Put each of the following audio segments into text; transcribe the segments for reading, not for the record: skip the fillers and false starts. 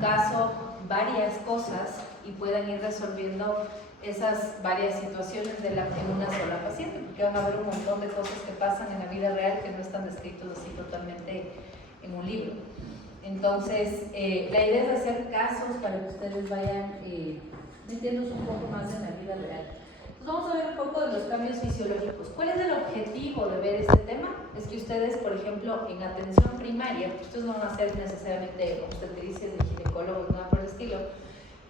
caso varias cosas y puedan ir resolviendo esas varias situaciones en una sola paciente, porque van a haber un montón de cosas que pasan en la vida real que no están descritos así totalmente en un libro. Entonces, la idea es hacer casos para que ustedes vayan metiéndose un poco más en la vida real. Entonces, vamos a ver un poco de los cambios fisiológicos. ¿Cuál es el objetivo de ver este tema? Es que ustedes, por ejemplo, en atención primaria, ustedes no van a ser necesariamente obstetricias de ginecólogos, nada por el estilo,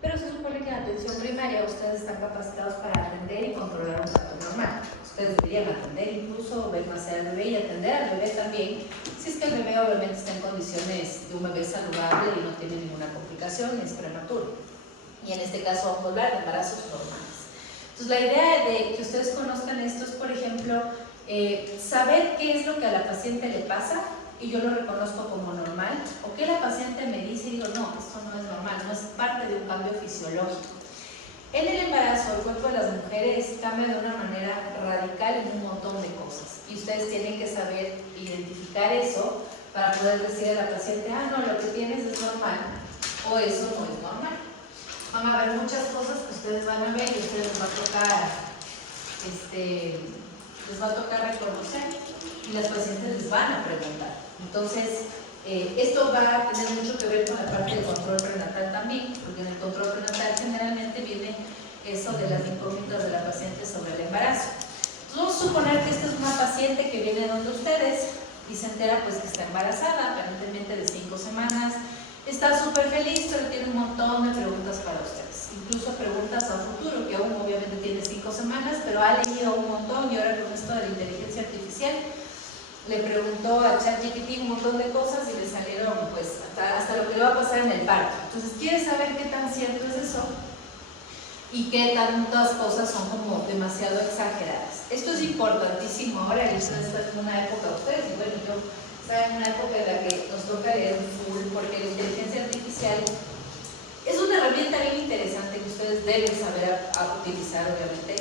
pero se supone que en atención primaria ustedes están capacitados para atender y controlar un parto normal. Ustedes deberían atender, incluso ver más allá al bebé y atender al bebé también, si es que el bebé obviamente está en condiciones de un bebé saludable y no tiene ninguna complicación y es prematuro. Y en este caso vamos a hablar de embarazos normales. Entonces la idea de que ustedes conozcan esto es, por ejemplo, saber qué es lo que a la paciente le pasa y yo lo reconozco como normal, o que la paciente me dice y digo, no, esto no es normal, no es parte de un cambio fisiológico. En el embarazo, el cuerpo de las mujeres cambia de una manera radical en un montón de cosas y ustedes tienen que saber identificar eso para poder decir a la paciente, ah, no, lo que tienes es normal o eso no es normal. Van a haber muchas cosas que ustedes van a ver y ustedes les va a tocar reconocer y las pacientes les van a preguntar. Entonces, esto va a tener mucho que ver con la parte del control prenatal también, porque en el control prenatal generalmente viene eso de las incógnitas de la paciente sobre el embarazo. Entonces, vamos a suponer que esta es una paciente que viene donde ustedes y se entera pues que está embarazada, aparentemente de 5 semanas, está súper feliz, pero tiene un montón de preguntas para ustedes, incluso preguntas a futuro, que aún obviamente tiene 5 semanas, pero ha leído un montón y ahora con esto de la inteligencia artificial, le preguntó a ChatGPT un montón de cosas y le salieron pues hasta lo que le va a pasar en el parto. Entonces quiere saber qué tan cierto es eso y qué tantas cosas son como demasiado exageradas. Esto es importantísimo ahora y ustedes están en una época, ustedes y bueno, yo estaba en una época en la que nos toca leer full porque la inteligencia artificial es una herramienta bien interesante que ustedes deben saber utilizar obviamente,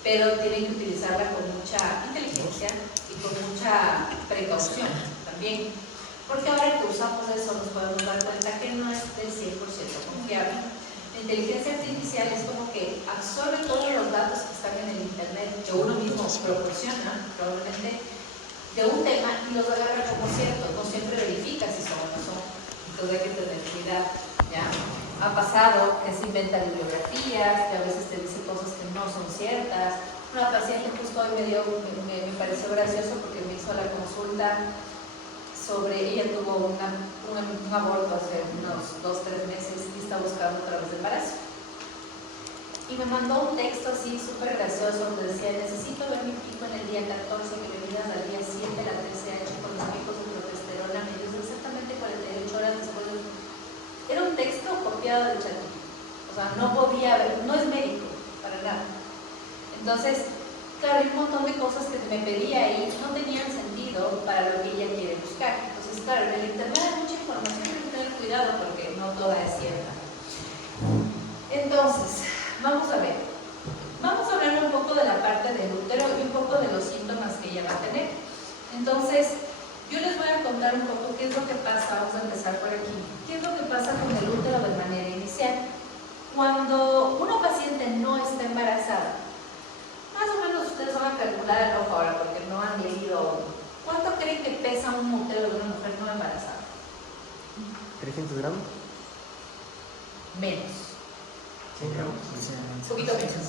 pero tienen que utilizarla con mucha inteligencia y con mucha precaución también, porque ahora que usamos eso nos podemos dar cuenta que no es del 100% confiable. La inteligencia artificial es como que absorbe todos los datos que están en el internet, que uno mismo proporciona probablemente, de un tema y los agarra como ciertos, no siempre verifica si son o no son, entonces hay que tener cuidado, ¿ya? Ha pasado que se inventan bibliografías, que a veces te dice cosas que no son ciertas. Una paciente justo hoy me pareció gracioso porque me hizo la consulta sobre, ella tuvo un aborto hace unos 2-3 meses y está buscando otra vez embarazo. Y me mandó un texto así súper gracioso donde decía, necesito ver mi pico en el día 14, que me midan al día 7 la TSH con los picos de progesterona medios exactamente 48 horas después de... Era un texto copiado de ChatGPT, o sea, no podía haber, no es médico, para nada. Entonces, claro, hay un montón de cosas que me pedía y no tenían sentido para lo que ella quiere buscar. Entonces, claro, en el internet hay mucha información, hay que tener cuidado porque no toda es cierta. Entonces, vamos a ver. Vamos a hablar un poco de la parte del útero y un poco de los síntomas que ella va a tener. Entonces, yo les voy a contar un poco qué es lo que pasa, vamos a empezar por aquí. ¿Qué es lo que pasa con el útero de manera inicial? Cuando una paciente no está embarazada, más o menos ustedes van a calcular el ojo ahora porque no han leído. ¿Cuánto creen que pesa un útero de una mujer no embarazada? 300 gramos. Menos. 100 gramos. Un poquito menos.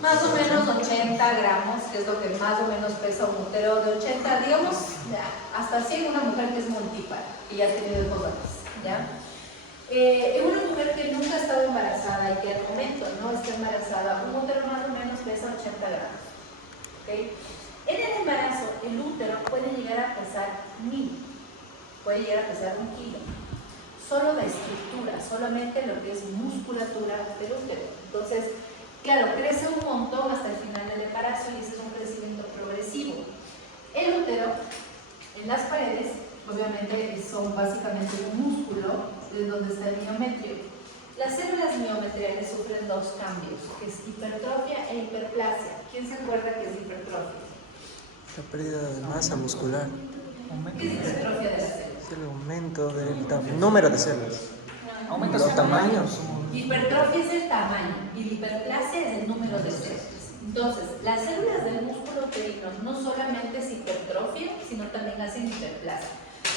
Más o menos 80 gramos, que es lo que más o menos pesa un útero de 80, digamos, hasta 100 una mujer que es multipar, que ya ha tenido hijos antes, ¿ya? En una mujer que nunca ha estado embarazada y que al momento no está embarazada, un útero más o menos pesa 80 gramos, ¿okay? En el embarazo, el útero puede llegar a pesar 1000, puede llegar a pesar 1 kilo. Solo la estructura, solamente lo que es musculatura del útero. Entonces, claro, crece un montón hasta el final del embarazo y ese es un crecimiento progresivo. El útero, en las paredes, obviamente son básicamente un músculo de donde está el miometrio. Las células miometriales sufren 2 cambios, que es hipertrofia e hiperplasia. ¿Quién se acuerda que es hipertrofia? La pérdida de masa muscular. ¿Qué es hipertrofia de las células? el aumento del número de células. Aumenta Los su tamaños. Hipertrofia es el tamaño y la hiperplasia es el número de células. Entonces, las células del músculo uterino no solamente es hipertrofia, sino también hacen hiperplasia.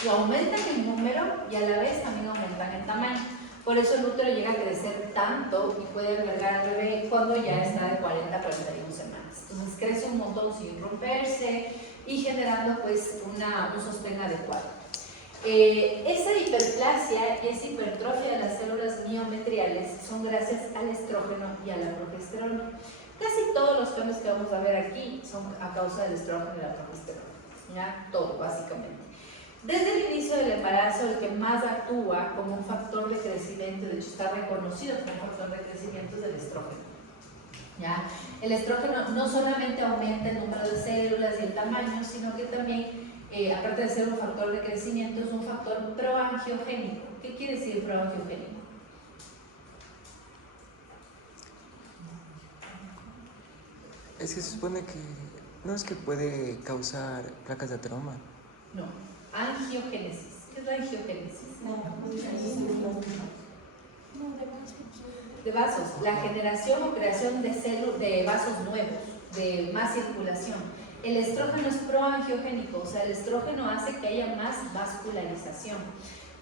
O aumentan el número y a la vez también aumentan el tamaño. Por eso el útero llega a crecer tanto y puede albergar al bebé cuando ya está de 40 a 41 semanas. Entonces crece un montón sin romperse y generando pues un sostén adecuado. Esa hiperplasia y esa hipertrofia de las células miometriales son gracias al estrógeno y a la progesterona. Casi todos los cambios que vamos a ver aquí son a causa del estrógeno y la progesterona. ¿Ya? Todo, básicamente. Desde el inicio del embarazo, el que más actúa como un factor de crecimiento, de hecho está reconocido como un factor de crecimiento, es el estrógeno. ¿Ya? El estrógeno no solamente aumenta el número de células y el tamaño, sino que también, aparte de ser un factor de crecimiento, es un factor proangiogénico. ¿Qué quiere decir proangiogénico? Es que se supone que no es que puede causar placas de ateroma. No, angiogénesis. ¿Qué es la angiogénesis? De vasos, la generación o creación de vasos nuevos, de más circulación. El estrógeno es proangiogénico, o sea, el estrógeno hace que haya más vascularización.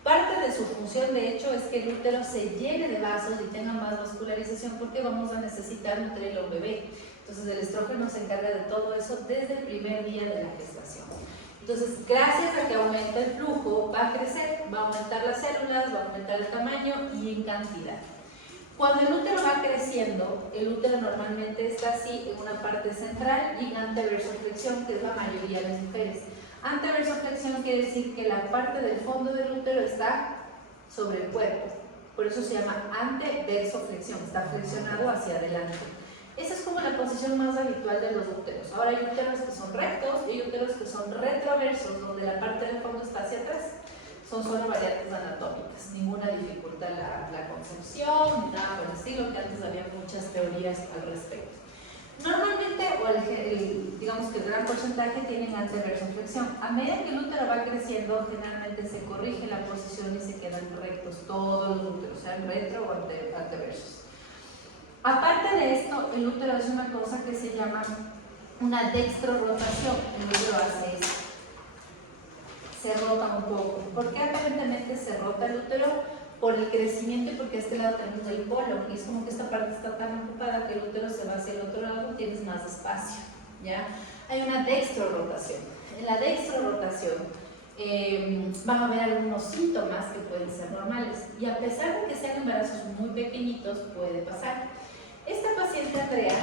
Parte de su función, de hecho, es que el útero se llene de vasos y tenga más vascularización porque vamos a necesitar nutrir a un bebé. Entonces, el estrógeno se encarga de todo eso desde el primer día de la gestación. Entonces, gracias a que aumenta el flujo, va a crecer, va a aumentar las células, va a aumentar el tamaño y en cantidad. Cuando el útero va creciendo, el útero normalmente está así en una parte central y anteversoflexión, que es la mayoría de las mujeres. Anteversoflexión quiere decir que la parte del fondo del útero está sobre el cuerpo. Por eso se llama anteversoflexión, está flexionado hacia adelante. Esa es como la posición más habitual de los úteros. Ahora hay úteros que son rectos y hay úteros que son retroversos, donde la parte del fondo está hacia atrás. Son solo variantes anatómicas, ninguna dificulta la concepción, ni nada por el estilo, que antes había muchas teorías al respecto. Normalmente, digamos que el gran porcentaje tienen anteversoflexión. A medida que el útero va creciendo, generalmente se corrige la posición y se quedan rectos todos los úteros, sean retro o anteversos. Aparte de esto, el útero hace una cosa que se llama una dextrorotación. El útero hace esto. Se rota un poco. ¿Por qué aparentemente se rota el útero? Por el crecimiento y porque a este lado tenemos el polo. Y es como que esta parte está tan ocupada que el útero se va hacia el otro lado, tienes más espacio. ¿Ya? Hay una dextrorotación. En la dextrorotación van a haber algunos síntomas que pueden ser normales. Y a pesar de que sean embarazos muy pequeñitos, puede pasar. Esta paciente Andrea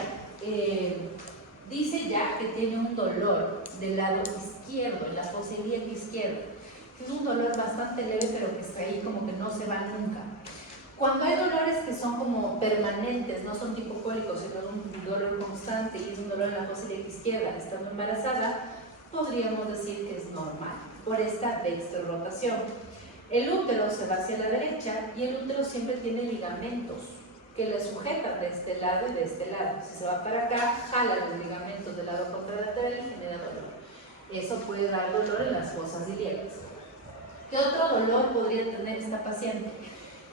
dice ya que tiene un dolor del lado izquierdo, en la fosa ilíaca izquierda, que es un dolor bastante leve, pero que está ahí como que no se va nunca. Cuando hay dolores que son como permanentes, no son tipo cólicos, sino un dolor constante y es un dolor en la fosa ilíaca izquierda, estando embarazada, podríamos decir que es normal, por esta dextrorotación. El útero se va hacia la derecha y el útero siempre tiene ligamentos que le sujetan de este lado y de este lado. Si se va para acá, jala los ligamentos del lado contralateral y genera dolor. Eso puede dar dolor en las fosas ilíacas. ¿Qué otro dolor podría tener esta paciente?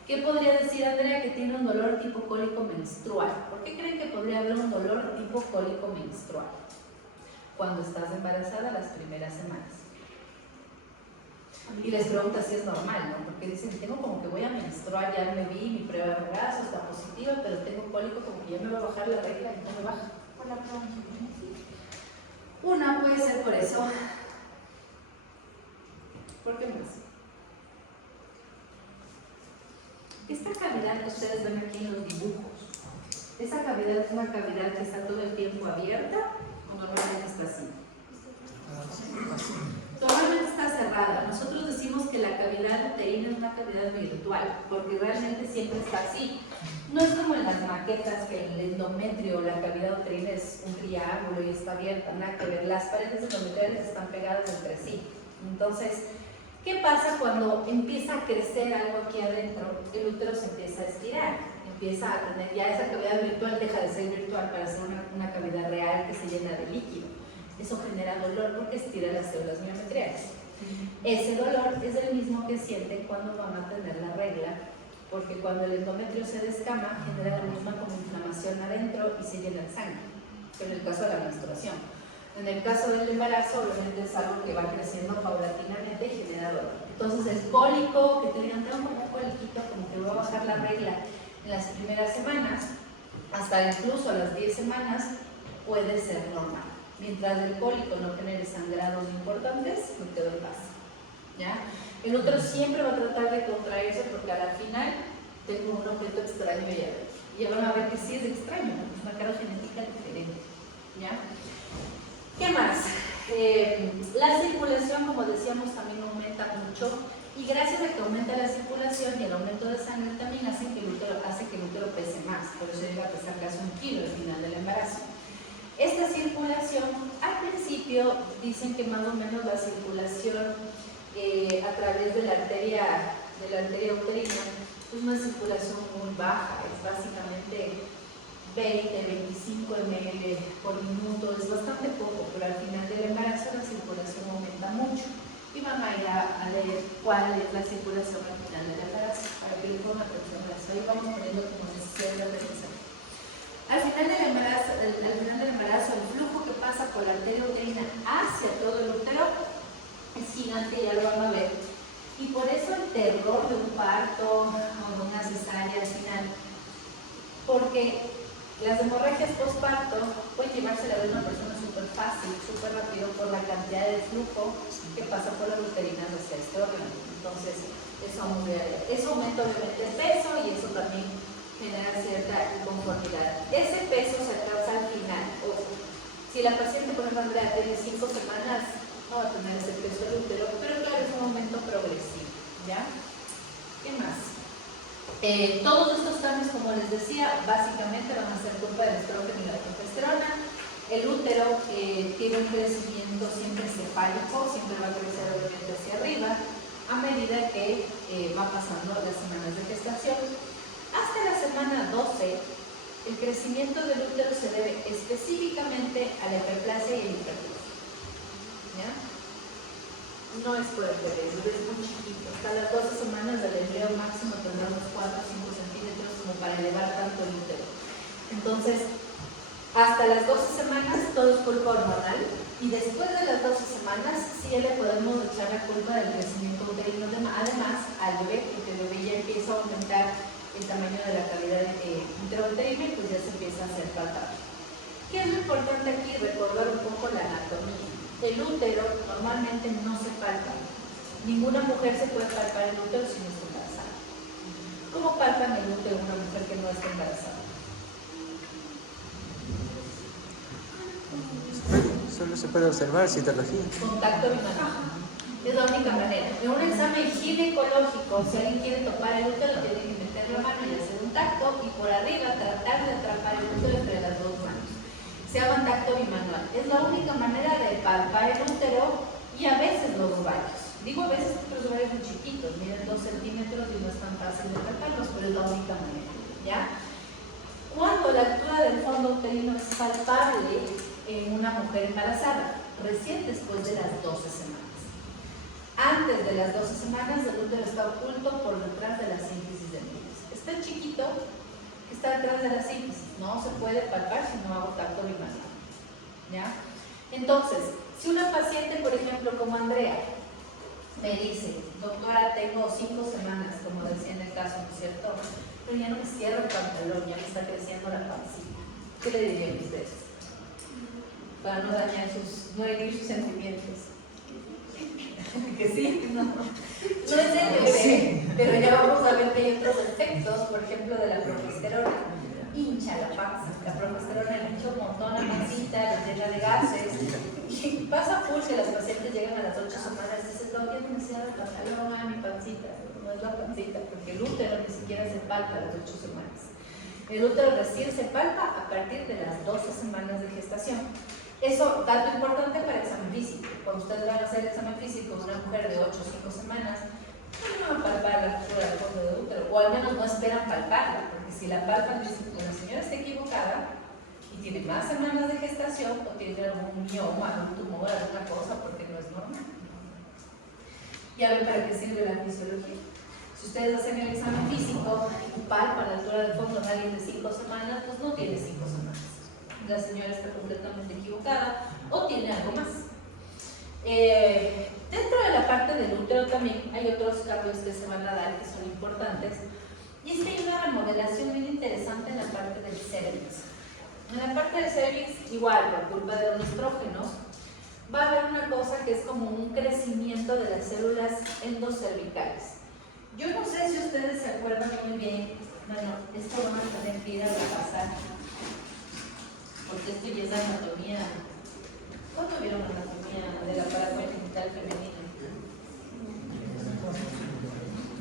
¿Qué podría decir Andrea? Que tiene un dolor tipo cólico menstrual. ¿Por qué creen que podría haber un dolor tipo cólico menstrual? Cuando estás embarazada las primeras semanas. Y les pregunta si es normal, ¿no? Porque dicen, tengo como que voy a menstruar, ya me vi, mi prueba de embarazo está positiva, pero tengo cólico, como que ya me va a bajar la regla y no me baja. Por la proangiogénesis. Una puede ser por eso. ¿Por qué más? Esta cavidad que ustedes ven aquí en los dibujos, esa cavidad es una cavidad que está todo el tiempo abierta o normalmente está así. Normalmente está cerrada. Nosotros decimos que la cavidad uterina es una cavidad virtual, porque realmente siempre está así. No es como en las maquetas que el endometrio o la cavidad uterina es un triángulo y está abierta, nada que ver. Las paredes endometriales están pegadas entre sí. Entonces, ¿qué pasa cuando empieza a crecer algo aquí adentro? El útero se empieza a estirar, empieza a tener, ya esa cavidad virtual deja de ser virtual para ser una cavidad real que se llena de líquido. Eso genera dolor porque estira las células miometriales. Ese dolor es el mismo que sienten cuando van a tener la regla, porque cuando el endometrio se descama genera la misma como inflamación adentro y se llena de sangre, que en el caso de la menstruación. En el caso del embarazo, obviamente es algo que va creciendo paulatinamente y genera dolor. Entonces el cólico, que te digan, tengo un cóliquito, como que va a bajar la regla en las primeras semanas, hasta incluso a las 10 semanas, puede ser normal. Mientras el cólico no genere sangrados importantes, no te doy paz. ¿Ya? El útero siempre va a tratar de contraerse porque a la final tengo un objeto extraño y ya van a ver que sí es extraño, porque es una carga genética diferente. ¿Ya? ¿Qué más? La circulación, como decíamos, también aumenta mucho y gracias a que aumenta la circulación y el aumento de sangre también hace que el útero pese más, por eso llega a pesar casi 1 kilo al final del embarazo. Esta circulación, al principio dicen que más o menos la circulación a través de la arteria uterina es una circulación muy baja, es básicamente 20-25 ml por minuto, es bastante poco, pero al final del embarazo la circulación aumenta mucho y van a ir a leer cuál es la circulación al final del embarazo para que le pongan atención a eso. Ahí vamos poniendo como necesidad de aprendizaje. Al final del embarazo, el flujo que pasa por la arteria uterina hacia todo el útero es gigante, ya lo van a ver, y por eso el terror de un parto o de una cesárea al final, porque las hemorragias postparto pueden llevarse la de una persona súper fácil, súper rápido por la cantidad de flujo que pasa por las uterinas hacia este órgano. Entonces, eso aumenta obviamente el peso y eso también genera cierta inconformidad. Ese peso se alcanza al final. Si la paciente, por ejemplo, Andrea, tiene 5 semanas, no va a tener ese peso del útero, pero claro, es un aumento progresivo. ¿Ya? ¿Qué más? Todos estos cambios, como les decía, básicamente van a ser culpa del estrógeno y la progesterona. El útero tiene un crecimiento siempre cefálico, siempre va a crecer obviamente hacia arriba a medida que va pasando las semanas de gestación. Hasta la semana 12, el crecimiento del útero se debe específicamente a la hiperplasia y el hipertrofia. ¿Ya? No es por el bebé, el bebé es muy chiquito. Hasta las 12 semanas del embrión máximo tendrá unos 4 o 5 centímetros como para elevar tanto el útero. Entonces, hasta las 12 semanas todo es culpa hormonal y después de las 12 semanas sí le podemos echar la culpa del crecimiento uterino, además al bebé, porque el bebé ya empieza a aumentar el tamaño de la cavidad intrauterina y pues ya se empieza a hacer palpable. ¿Qué es lo importante aquí? Recordar un poco la anatomía. El útero normalmente no se palpa. Ninguna mujer se puede palpar el útero si no está embarazada. ¿Cómo palpan el útero una mujer que no está embarazada? Solo se puede observar citología. Contacto bimanual. Es la única manera. En un examen ginecológico, si alguien quiere topar el útero, tiene que meter la mano y hacer un tacto y por arriba tratar de atrapar el útero entre las dos manos. Se llama tacto bimanual. Es la única manera de palpar el útero y a veces los ovarios. Digo a veces porque los ovarios son chiquitos, miden 2 centímetros y no es tan fácil de palparlos, pero es la única manera. ¿Ya? Cuando la altura del fondo uterino es palpable en una mujer embarazada, recién después de las 12 semanas. Antes de las 12 semanas el útero está oculto por detrás de la síntesis del virus. Es tan chiquito que está detrás de la síntesis. No se puede palpar si no hago tacto bimanual. ¿Ya? Entonces, si una paciente, por ejemplo, como Andrea, me dice, doctora, tengo 5 semanas, como decía en el caso, ¿no es cierto? Pero ya no me cierra el pantalón, ya me está creciendo la pancita. ¿Qué le dirían ustedes? Para no dañar no herir sus sentimientos. Que sí, no es el bebé, pero ya vamos a ver que hay otros efectos, por ejemplo, de la progesterona. Hincha la panza, la progesterona le hincha un montón la pancita, les llena de gases. Y pasa full que las pacientes llegan a las 8 semanas y dicen, no, ya me cierra el pantalón, mi pancita. No es la pancita, porque el útero ni siquiera se palpa a las 8 semanas. El útero recién se palpa a partir de las 12 semanas de gestación. Eso, dato importante para el examen físico. Cuando ustedes van a hacer el examen físico de una mujer de 8 o 5 semanas, no van a palpar la altura del fondo del útero, o al menos no esperan palparla, porque si la palpan dicen que la señora está equivocada y tiene más semanas de gestación o tiene algún mioma, algún tumor, alguna cosa, porque no es normal. Ya ven para qué sirve la fisiología. Si ustedes hacen el examen físico, palpan la altura del fondo de alguien de 5 semanas, pues no tiene 5 semanas. La señora está completamente equivocada o tiene algo más. Dentro de la parte del útero también hay otros cambios que se van a dar que son importantes. Y es que hay una remodelación muy interesante en la parte del cervix. En la parte del cervix, igual, por culpa de los estrógenos, va a haber una cosa que es como un crecimiento de las células endocervicales. Yo no sé si ustedes se acuerdan muy bien, bueno, esto van a tener que ir a repasar, porque esto ya es anatomía. ¿Cuándo vieron anatomía del aparato genital femenino?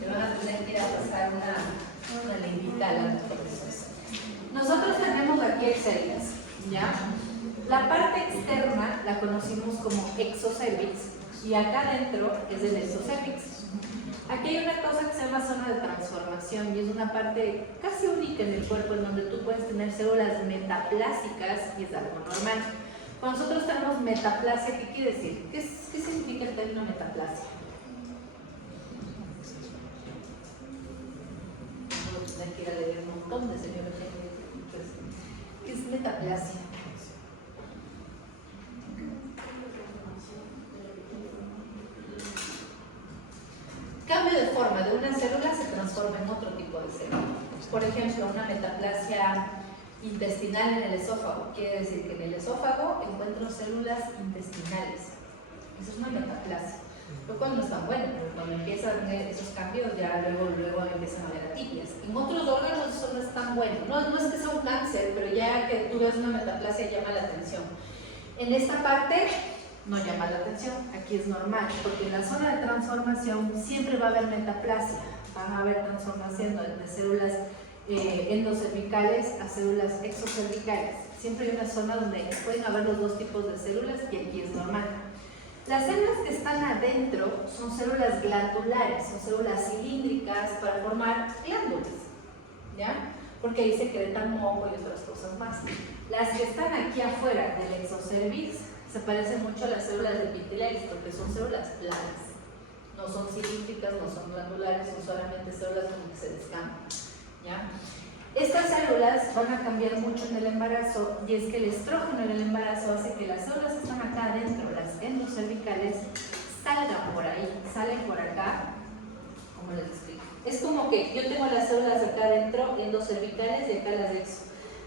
Le van a tener que ir a pasar una lengüita a la profesora. Nosotros tenemos aquí el cervix, ¿ya? La parte externa la conocimos como exocervix y acá adentro es el exocervix. Aquí hay una cosa que se llama zona de transformación y es una parte casi única en el cuerpo en donde tú puedes tener células metaplásicas y es algo normal. Cuando nosotros tenemos metaplasia, ¿qué quiere decir? ¿Qué significa el término metaplasia? Voy a tener que ir a leer un montón de señores. ¿Qué es metaplasia? Cambio de forma de una célula se transforma en otro tipo de célula. Por ejemplo, una metaplasia intestinal en el esófago. Quiere decir que en el esófago encuentro células intestinales. Eso es una metaplasia. Lo cual no es tan bueno, porque cuando empiezan a ver esos cambios ya luego empiezan a haber atipias. En otros órganos eso no es tan bueno. No es que sea un cáncer, pero ya que tú ves una metaplasia llama la atención. En esta parte no llama la atención, aquí es normal, porque en la zona de transformación siempre va a haber metaplasia, van a haber transformación de células endocervicales a células exocervicales. Siempre hay una zona donde pueden haber los dos tipos de células y aquí es normal. Las células que están adentro son células glandulares, son células cilíndricas para formar glándulas, ¿ya? Porque ahí secretan moco y otras cosas más. Las que están aquí afuera del exocervix se parecen mucho a las células epiteliales porque son células planas. No son cilíndricas, no son glandulares, son solamente células como que se descampan, ¿ya? Estas células van a cambiar mucho en el embarazo y es que el estrógeno en el embarazo hace que las células que están acá adentro, las endocervicales, salgan por ahí, salen por acá, como les explico. Es como que yo tengo las células acá adentro, endocervicales, y acá las exo.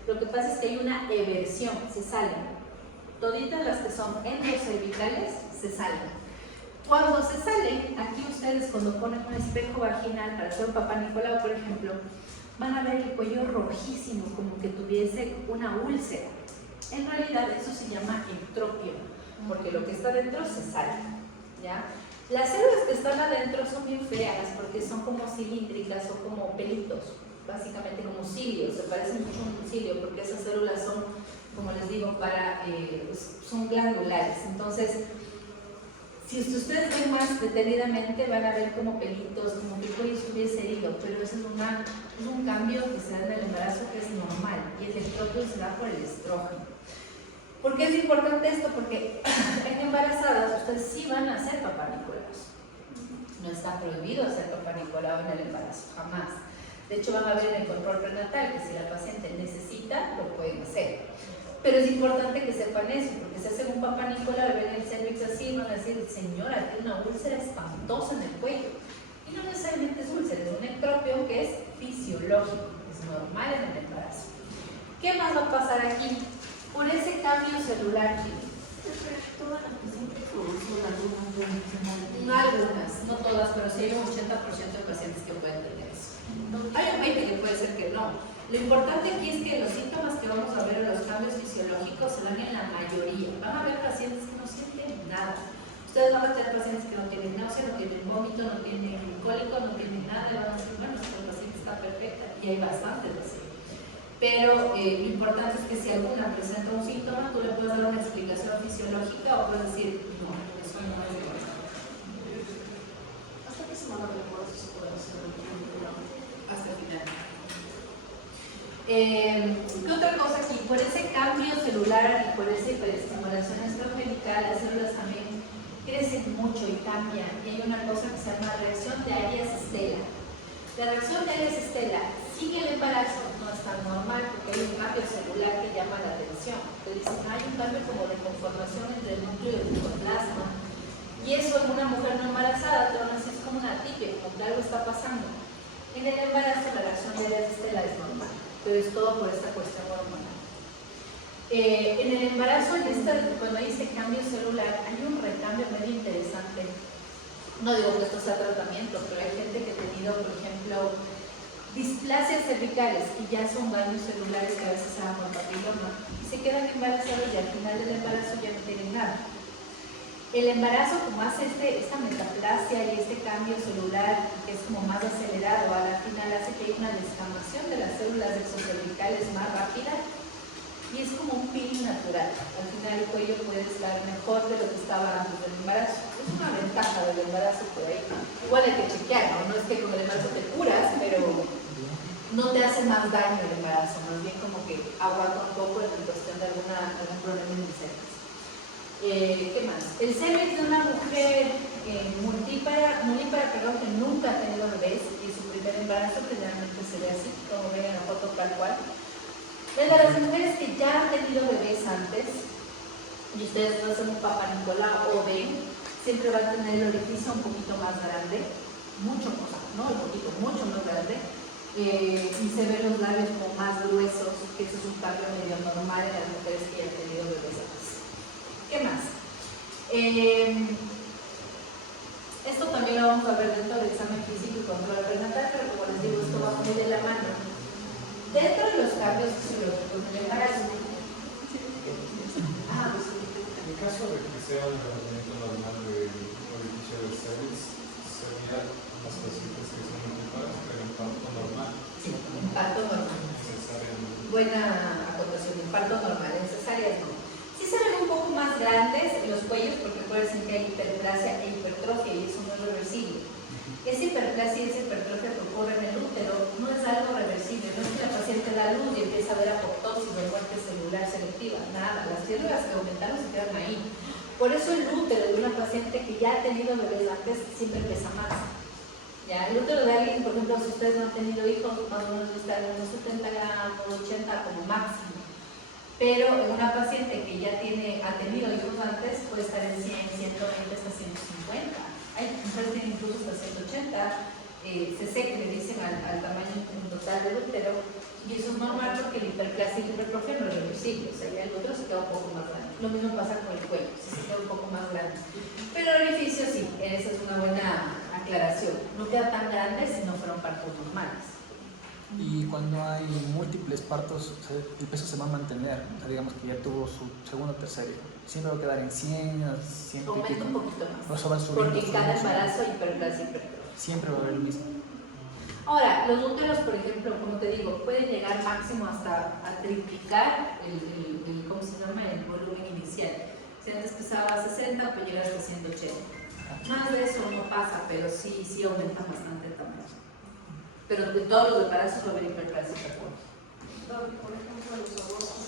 Lo que pasa es que hay una eversión, se salen. Toditas las que son endocervicales se salen. Cuando se salen, aquí ustedes cuando ponen un espejo vaginal para hacer un papá Nicolau, por ejemplo, van a ver el cuello rojísimo, como que tuviese una úlcera. En realidad eso se llama ectropio, porque lo que está dentro se sale, ¿ya? Las células que están adentro son bien feas porque son como cilíndricas o como pelitos, básicamente como cilios, se parecen mucho a un cilio porque esas células son, como les digo, son glandulares. Entonces, si ustedes ven más detenidamente van a ver como pelitos, como que el cuello estuviese herido, pero eso es un cambio que se da en el embarazo que es normal y el ectropio se da por el estrógeno. ¿Por qué es importante esto? Porque en embarazadas ustedes sí van a hacer papá Nicolau. No está prohibido hacer papá Nicolau en el embarazo, jamás. De hecho van a ver en el control prenatal que si la paciente necesita, lo pueden hacer. Pero es importante que sepan eso, porque si hacen un papá Nicolau y ven el cervix así, van a decir, señora, tiene una úlcera espantosa en el cuello. Y no necesariamente es úlcera, es un ectropio que es fisiológico, es normal en el embarazo. ¿Qué más va a pasar aquí? Por ese cambio celular, Todas las pacientes producen algunas, no todas, pero sí hay un 80% de pacientes que pueden tener eso. Hay un 20% que puede ser que no. Lo importante aquí es que los síntomas que vamos a ver en los cambios fisiológicos se dan en la mayoría. Van a haber pacientes que no sienten nada. Ustedes van a tener pacientes que no tienen náusea, no tienen vómito, no tienen cólico, no tienen nada, y van a decir, bueno, esta paciente está perfecta, y hay bastantes así. Pero lo importante es que si alguna presenta un síntoma, tú le puedes dar una explicación fisiológica o puedes decir, no, eso no es de verdad. ¿Hasta qué semana de embarazo se puede hacer el Nicolau? Hasta el final. ¿Qué otra cosa aquí? Por ese cambio celular y por esa hiperestimulación estrogénica, las células también crecen mucho y cambian, y hay una cosa que se llama reacción de Arias-Stella. La reacción de Arias-Stella sigue el embarazo, no es tan normal porque hay un cambio celular que llama la atención. Entonces dicen, hay un cambio como de conformación entre el núcleo y el citoplasma, y eso en una mujer no embarazada, pero no es como una atipia, como que algo está pasando. En el embarazo la reacción de Arias-Stella es normal, pero es todo por esta cuestión hormonal. En el embarazo, cuando dice cambio celular, hay un recambio medio interesante. No digo que esto sea tratamiento, pero hay gente que ha tenido, por ejemplo, displasias cervicales y ya son daños celulares que a veces se llaman papiloma y se quedan embarazados y al final del embarazo ya no tienen nada. El embarazo, como hace esta metaplasia y este cambio celular que es como más acelerado, a la final hace que haya una descamación de las células exocervicales más rápida y es como un peeling natural. Al final el cuello puede estar mejor de lo que estaba antes del embarazo. Es una ventaja del embarazo por ahí. Igual hay que chequear, ¿no? No es que con el embarazo te curas, pero no te hace más daño el embarazo, más bien como que aguanta un poco en cuestión de algún problema en el cervix. ¿Qué más? El cervix de una mujer multípara, que nunca ha tenido bebés y su primer embarazo generalmente se ve así, como ven en la foto tal cual. De las mujeres que ya han tenido bebés antes, y ustedes no hacen un Papá Nicolau o ven, siempre van a tener el orificio un poquito más grande, mucho más, no un poquito, mucho más grande, y se ven los labios como más gruesos, que eso es un cambio medio normal en las mujeres que ya han tenido bebés antes. ¿Qué más? Esto también lo vamos a ver dentro del examen físico y control prenatal, pero como les digo, esto va muy de la mano. Dentro de los cambios fisiológicos del embarazo. En el caso de que sea un tratamiento normal del orificio del cervix, sería las pacientes que son multíparas, pero en parto normal. Sí, en parto normal. Cesárea no. Buena acotación, en parto normal, en cesárea no. Sí se ven un poco más grandes los cuellos porque recuerden que hay hiperplasia e hipertrofia y eso no es reversible. Esa hiperplasia y esa hipertrofia que ocurre en el útero no es algo reversible, no es que la paciente da luz y empieza a ver apoptosis o muerte celular selectiva, nada, las células que aumentaron se quedan ahí. Por eso el útero de una paciente que ya ha tenido bebés antes siempre pesa más. Ya, el útero de alguien, por ejemplo, si ustedes no han tenido hijos, más o menos está en unos 70 gramos, 80 como máximo. Pero en una paciente que ya ha tenido hijos antes, puede estar en 100, 120 hasta 150. Hay mujeres que tienen incluso hasta 180 cc que le dicen al tamaño total del útero, y eso es normal porque la hiperplasia y la hipertrofia no es reversible, o sea, ya el útero se queda un poco más grande. Lo mismo pasa con el cuello, se queda un poco más grande. Pero el orificio sí, esa es una buena aclaración. No queda tan grande si no fueron partos normales. Y cuando hay múltiples partos, o sea, el peso se va a mantener, o sea, digamos que ya tuvo su segundo o tercero, siempre va a quedar en 100, 100 y Aumenta pico. un poquito más. O sea, van subiendo, Porque en cada subiendo. embarazo hay hiperplasia y hipertrofia. Siempre va a haber el mismo. Ahora, los úteros, por ejemplo, como te digo, pueden llegar máximo hasta a triplicar ¿cómo se llama? El volumen inicial. Si antes pesaba 60, pues llega hasta 180. Más de eso no pasa, pero sí aumenta bastante el tamaño. Pero de todos los embarazos va a haber hiperplasia y hipertrofia. Por ejemplo, los abortos.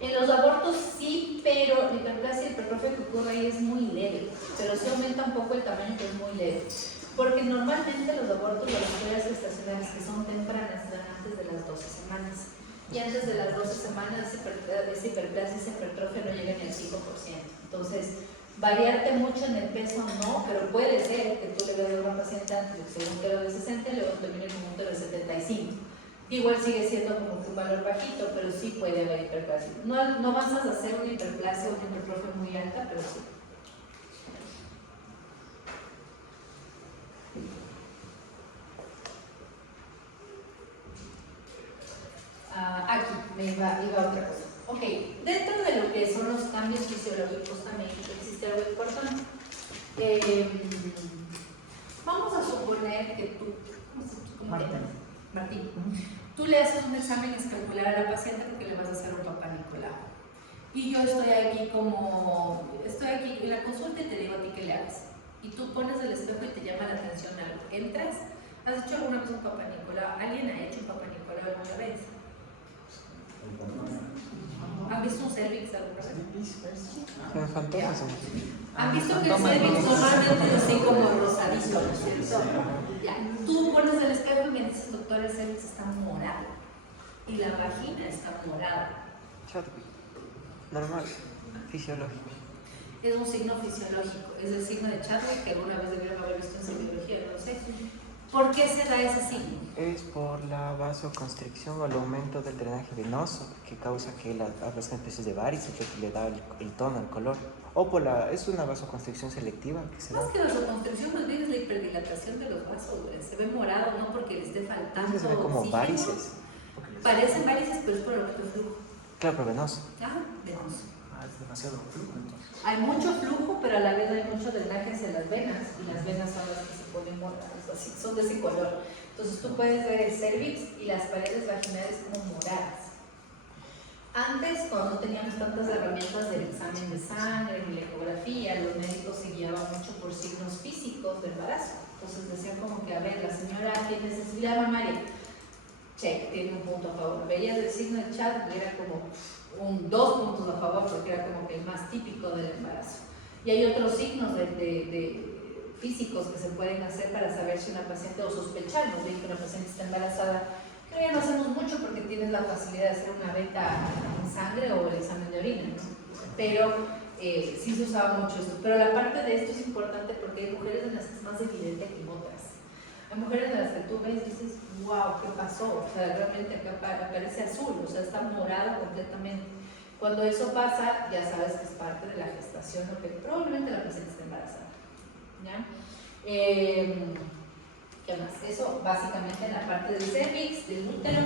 En los abortos sí, pero la hiperplasia y hipertrofia que ocurre ahí es muy leve, pero sí aumenta un poco el tamaño, que es muy leve. Porque normalmente los abortos de las pruebas gestacionales que son tempranas se dan antes de las 12 semanas. Y antes de las 12 semanas esa hiperplasia y esa hipertrofia no llega ni al 5%. Entonces, variarte mucho en el peso no, pero puede ser que tú le veas a una paciente antes que sea un útero de 60 y luego termine con un útero de 75. Igual sigue siendo como que un valor bajito, pero sí puede haber hiperplasia. No vas a hacer una hiperplasia o una hipertrofia muy alta, pero sí. Aquí me iba otra cosa. Ok, dentro de lo que son los cambios fisiológicos también existe algo importante. Vamos a suponer que tú, ¿cómo te llamas? Martín. Tú le haces un examen especular a la paciente porque le vas a hacer un Papá Nicolau. Y yo estoy aquí en la consulta y te digo a ti que le hagas. Y tú pones el espejo y te llama la atención algo. Entras, ¿has hecho alguna vez un Papá Nicolau? ¿Alguien ha hecho un Papá Nicolau alguna vez? ¿Han visto un cervix alguna vez? Con fantomas. ¿Han visto que el cervix normalmente es así como rosadito, ¿no es cierto? Ya, tú pones el espejo y me dices, doctor, el cervix está morado y la vagina está morada. Chadwick. Normal. Fisiológico. Es un signo fisiológico, es el signo de Chadwick que alguna vez debieron haber visto en psicología, no sé. ¿Por qué se da ese signo? Es por la vasoconstricción o el aumento del drenaje venoso que causa que las especies de varices que le da el tono, el color. O por es una vasoconstricción selectiva que se da. Más que vasoconstricción, más bien es la hiperdilatación de los vasos, güey. Se ve morado, no porque le esté faltando. Entonces se ve como oxígeno. varices. Parecen varices, pero es por el flujo. Claro, pero venoso. Ajá, venoso. Ah, es demasiado flujo entonces. Hay mucho flujo, pero a la vez hay mucho drenaje hacia las venas, y las venas son las que se ponen moradas, así, son de ese color. Entonces tú puedes ver el cervix y las paredes vaginales como moradas. Antes, cuando no teníamos tantas herramientas del examen de sangre, ni la ecografía, los médicos se guiaban mucho por signos físicos del embarazo. Entonces decían como que, a ver, la señora tiene sensibilidad mamaria, check, tiene un punto a favor. Veías el signo de Chadwick, era como 2 puntos a favor, porque era como que el más típico del embarazo. Y hay otros signos de físicos que se pueden hacer para saber si una paciente, o sospechamos bien que una paciente está embarazada, pero ya no hacemos mucho porque tienes la facilidad de hacer una beta en sangre o el examen de orina, ¿no? Pero sí se usaba mucho esto. Pero la parte de esto es importante porque hay mujeres en las que es más evidente que en otras. Hay mujeres en las que tú ves y dices, wow, ¿qué pasó? O sea, realmente acá aparece azul, o sea, está morado completamente. Cuando eso pasa, ya sabes que es parte de la gestación, porque probablemente la paciente está embarazada. ¿Ya? ¿Qué más? Eso básicamente en la parte del cervix, del útero.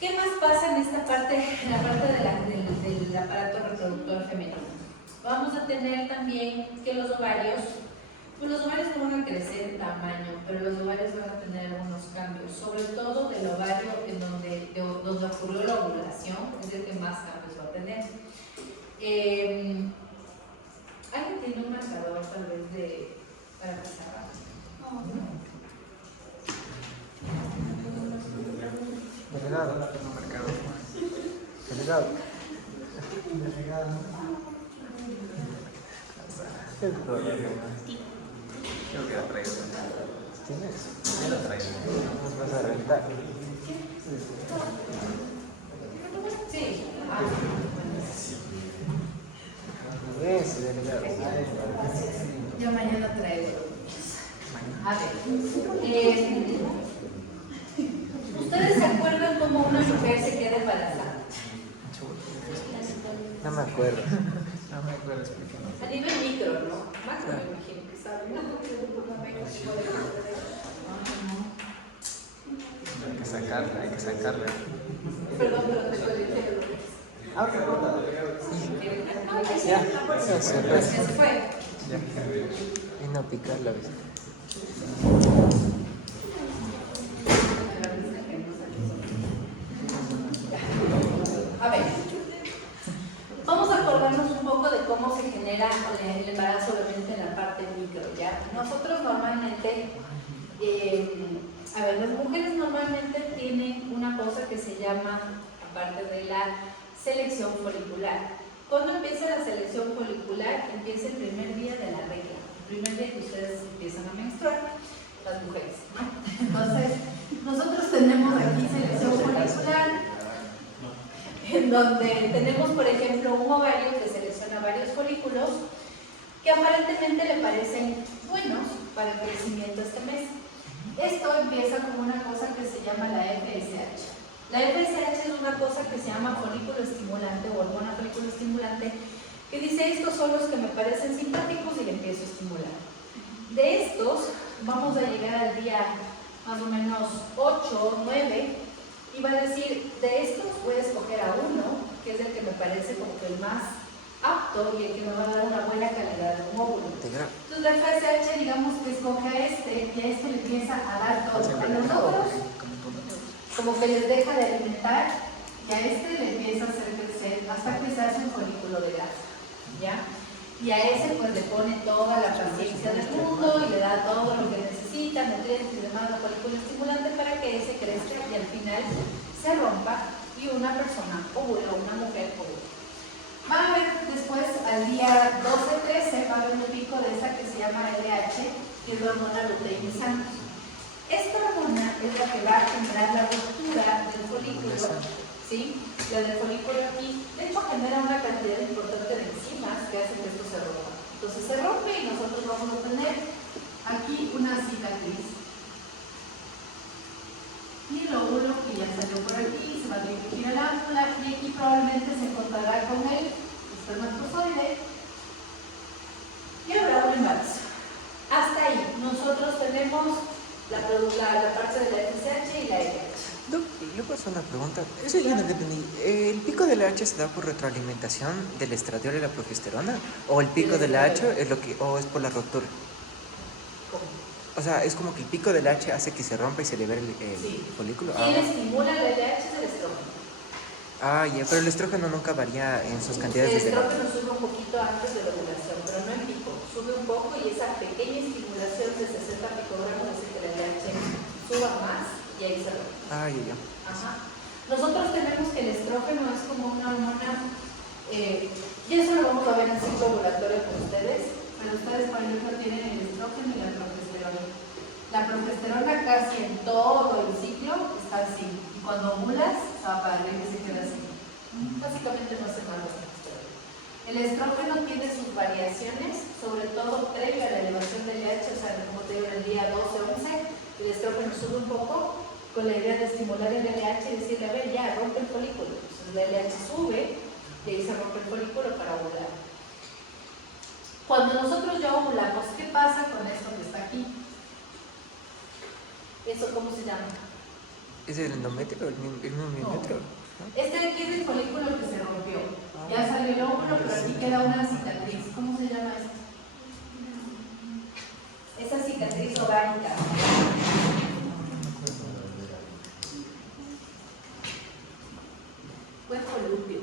¿Qué más pasa en esta parte, en la parte del aparato reproductor femenino? Vamos a tener también que los ovarios, pues los ovarios no van a crecer en tamaño, pero los ovarios van a tener algunos cambios, sobre todo del ovario en donde ocurrió la ovulación, es el que más cambios va a tener. ¿Alguien tiene un marcador tal vez para pasar? Delegado. Delegado. Creo que la traigo. ¿Tienes? Ya la traigo. Nos vas a reventar. Sí. Eso, delegado. Yo mañana traigo. A ver. ¿Ustedes se acuerdan cómo una mujer se queda embarazada? No me acuerdo. No me acuerdo explicar. A nivel micro, ¿no? Macro me imagino que saben. Hay que sacarla, hay que sacarla. Perdón, pero te estoy diciendo. Ya, eso se fue. Se fue. Vino a picar la vez. A ver, vamos a acordarnos un poco de cómo se genera el embarazo, obviamente en la parte micro, ¿ya? Nosotros normalmente, las mujeres normalmente tienen una cosa que se llama, aparte de la selección folicular. ¿Cuándo empieza la selección folicular? Empieza el primer día de la regla, el primer día que ustedes empiezan a menstruar, las mujeres, ¿no? Entonces, nosotros tenemos aquí selección folicular, en donde tenemos, por ejemplo, un ovario que selecciona varios folículos que aparentemente le parecen buenos para el crecimiento este mes. Esto empieza como una cosa que se llama la FSH. La FSH es una cosa que se llama folículo estimulante o hormona folículo estimulante, que dice, estos son los que me parecen simpáticos y le empiezo a estimular. De estos, vamos a llegar al día más o menos 8 o 9, y va a decir, de estos voy a escoger a uno, que es el que me parece como que el más apto y el que me va a dar una buena calidad de un óvulo. Entonces la FSH, digamos que escoge a este, y a este le empieza a dar todo. A los otros, como que les deja de alimentar, y a este le empieza a hacer crecer hasta que se hace un folículo de grasa, ¿ya? Y a ese pues le pone toda la paciencia del mundo y le da todo lo que necesita, nutrientes y demás, el folículo estimulante para que ese crezca y al final se rompa y y una persona ovula, una mujer ovula. Va a haber después, al día 12-13, va a haber un pico de esta que se llama LH, que es la hormona luteinizante. Esta hormona es la que va a generar la ruptura del folículo, ¿sí? La del folículo aquí. De hecho, genera una cantidad importante de enzimas que hacen que esto se rompa. Entonces se rompe y nosotros vamos a tener aquí una cicatriz. Y el óvulo que ya salió por aquí, se va a dirigir al ámpula y aquí probablemente se encontrará con el espermatozoide y habrá un embarazo. Hasta ahí, nosotros tenemos la parte de la FSH y la LH. Doc, le paso una pregunta. Eso yo no entendí. ¿El pico del H se da por retroalimentación del estradiol y la progesterona? ¿O el pico del H es o es por la ruptura? ¿Cómo? O sea, es como que el pico del H hace que se rompa y se libere el Sí. folículo. ¿Quién estimula la LH? Es el estrógeno. Ah, ya, pero el estrógeno nunca varía en sus cantidades El de estrógeno sube un poquito antes de la ovulación, pero no en pico. Sube un poco y esa pequeña estimulación de 60 picogramos hace que la LH suba más y ahí se rompe. Ah, ya. Ajá. Nosotros tenemos que el estrógeno es como una hormona, y eso lo vamos a ver en ciclo ovulatorio con ustedes, pero ustedes, por ejemplo, tienen el estrógeno y la progesterona. La progesterona casi en todo el ciclo está así, y cuando ovulas, se va para arriba y se queda así. Básicamente no hace nada la progesterona. El estrógeno tiene sus variaciones, sobre todo previo a la elevación del LH, o sea, como te digo, en el día 12-11, el estrógeno sube un poco, con la idea de estimular el LH y decirle, a ver, ya, rompe el folículo. Entonces el LH sube y ahí se rompe el folículo para ovular. Cuando nosotros ya ovulamos, ¿qué pasa con esto que está aquí? ¿Eso cómo se llama? ¿Es el endometrio o el miometrio? ¿No? Este de aquí es el folículo que se rompió. Ya salió el óvulo, pero aquí queda una cicatriz. ¿Cómo se llama esto? Esa cicatriz ovárica. Cuerpo lúteo.